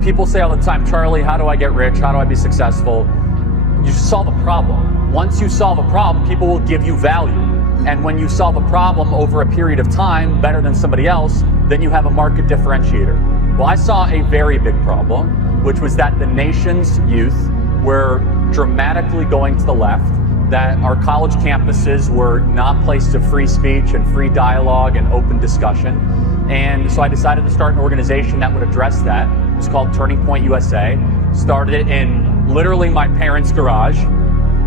People say all the time, Charlie, how do I get rich? How do I be successful? You just solve a problem. Once you solve a problem, people will give you value. And when you solve a problem over a period of time better than somebody else, then you have a market differentiator. Well, I saw a very big problem, which was that the nation's youth were dramatically going to the left, that our college campuses were not places of free speech and free dialogue and open discussion. And so I decided to start an organization that would address that. It was called Turning Point USA. Started it in literally my parents' garage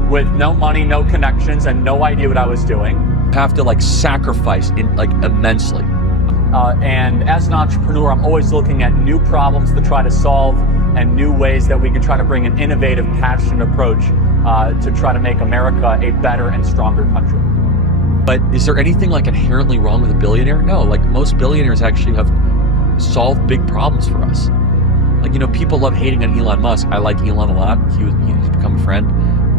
with no money, no connections, and no idea what I was doing. Have to sacrifice immensely. And as an entrepreneur, I'm always looking at new problems to try to solve and new ways that we can try to bring an innovative, passionate approach to try to make America a better and stronger country. But is there anything inherently wrong with a billionaire? No, most billionaires actually have solved big problems for us. People love hating on Elon Musk. I like Elon a lot. He's become a friend.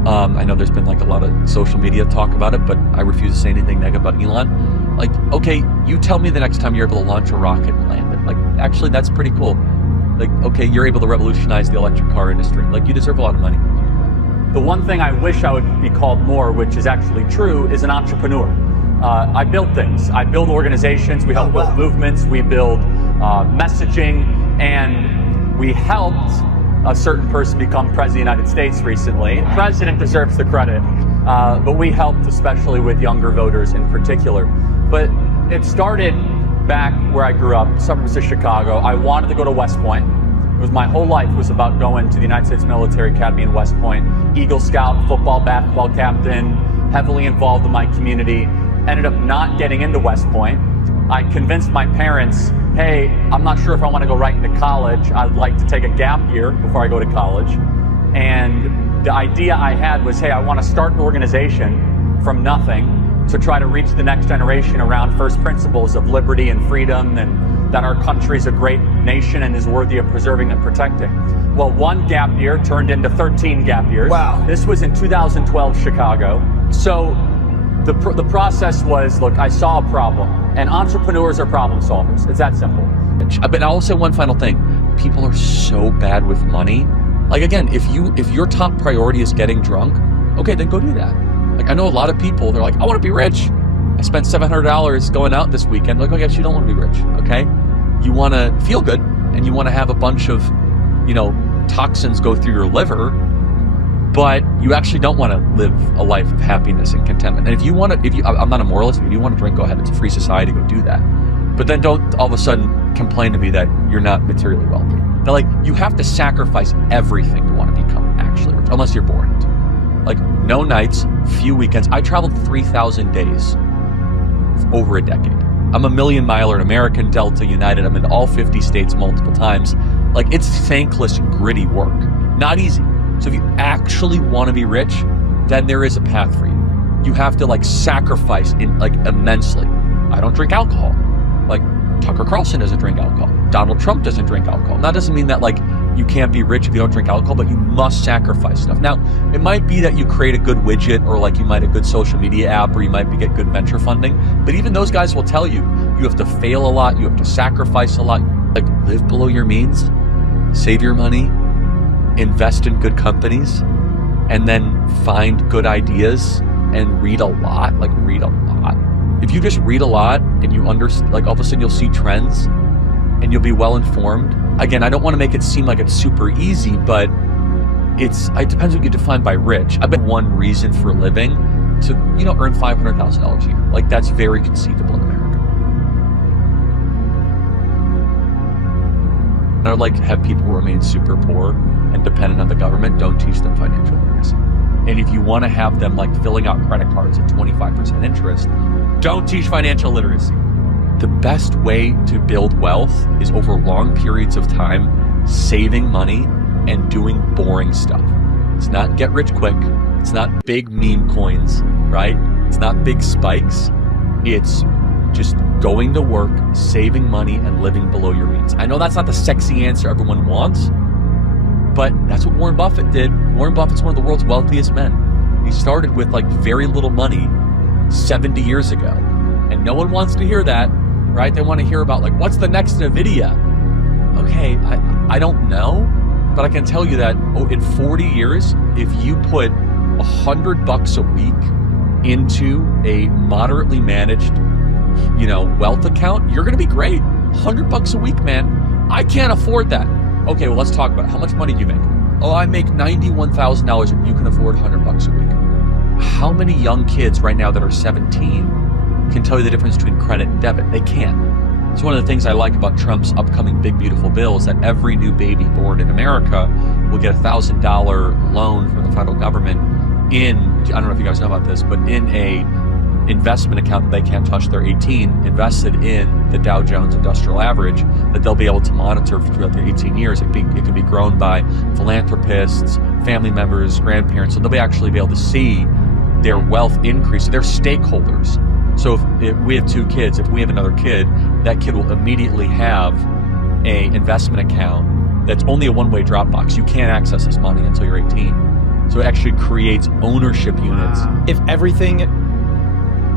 I know there's been a lot of social media talk about it, but I refuse to say anything negative about Elon. Okay, you tell me the next time you're able to launch a rocket and land it. Actually, that's pretty cool. Okay, you're able to revolutionize the electric car industry. You deserve a lot of money. The one thing I wish I would be called more, which is actually true, is an entrepreneur. I build things. I build organizations. We help build movements. We build messaging. And we helped a certain person become president of the United States recently. The president deserves the credit. But we helped especially with younger voters in particular. But it started back where I grew up, suburbs of Chicago. I wanted to go to West Point. It was my whole life was about going to the United States Military Academy in West Point. Eagle Scout, football, basketball captain, heavily involved in my community. Ended up not getting into West Point. I convinced my parents, hey, I'm not sure if I want to go right into college. I'd like to take a gap year before I go to college. And the idea I had was, hey, I want to start an organization from nothing to try to reach the next generation around first principles of liberty and freedom, and that our country is a great nation and is worthy of preserving and protecting. Well, one gap year turned into 13 gap years. Wow. This was in 2012 Chicago. So the process was, look, I saw a problem, and entrepreneurs are problem solvers. It's that simple. But I'll say one final thing. People are so bad with money. Again, if your top priority is getting drunk, okay, then go do that. I know a lot of people, they're I want to be rich. I spent $700 going out this weekend. Oh, yes, you don't want to be rich, okay? You want to feel good, and you want to have a bunch of, toxins go through your liver, but you actually don't want to live a life of happiness and contentment. And I'm not a moralist. If you want to drink, go ahead. It's a free society. Go do that. But then don't all of a sudden complain to me that you're not materially wealthy. Now, you have to sacrifice everything to want to become actually rich, unless you're born into it. No nights, few weekends. I traveled 3,000 days over a decade. I'm a million miler in American, Delta, United. I'm in all 50 states multiple times. It's thankless, gritty work. Not easy. So if you actually want to be rich, then there is a path for you. You have to sacrifice immensely. I don't drink alcohol. Tucker Carlson doesn't drink alcohol. Donald Trump doesn't drink alcohol. That doesn't mean that you can't be rich if you don't drink alcohol, but you must sacrifice stuff. Now, it might be that you create a good widget, or you might have a good social media app, or you might get good venture funding. But even those guys will tell you have to fail a lot, you have to sacrifice a lot. Live below your means, save your money, invest in good companies, and then find good ideas and read a lot. Read a lot. If you just read a lot and you understand, all of a sudden you'll see trends and you'll be well informed. Again, I don't want to make it seem like it's super easy, but it depends what you define by rich. I bet one reason for living to earn $500,000 a year. That's very conceivable in America. And I would have people who remain super poor and dependent on the government. Don't teach them financial literacy. And if you want to have them filling out credit cards at 25% interest, don't teach financial literacy. The best way to build wealth is over long periods of time, saving money and doing boring stuff. It's not get rich quick. It's not big meme coins, right? It's not big spikes. It's just going to work, saving money, and living below your means. I know that's not the sexy answer everyone wants, but that's what Warren Buffett did. Warren Buffett's one of the world's wealthiest men. He started with very little money 70 years ago. And no one wants to hear that, right? They want to hear about what's the next NVIDIA? Okay, I don't know, but I can tell you that in 40 years, if you put $100 a week into a moderately managed, wealth account, you're going to be great. $100 a week, man. I can't afford that. Okay, well, let's talk about it. How much money do you make? Oh, I make $91,000 and you can afford $100 a week. How many young kids right now that are 17 can tell you the difference between credit and debit? They can't. It's one of the things I like about Trump's upcoming big, beautiful bill is that every new baby born in America will get a $1,000 loan from the federal government I don't know if you guys know about this, but in a investment account that they can't touch. They're 18, invested in the Dow Jones Industrial Average that they'll be able to monitor throughout their 18 years. It can be grown by philanthropists, family members, grandparents, so they'll actually be able to see their wealth increase. They're stakeholders. So if we have 2 kids, if we have another kid, that kid will immediately have a investment account that's only a one-way drop box. You can't access this money until you're 18. So it actually creates ownership units. If everything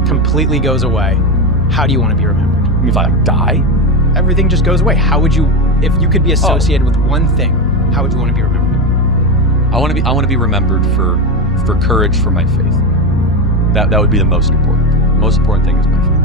completely goes away, how do you want to be remembered? If I die? Everything just goes away. How would you, if you could be associated with one thing, how would you want to be remembered? I want to be remembered for courage for my faith. That would be the most important. The most important thing is my faith.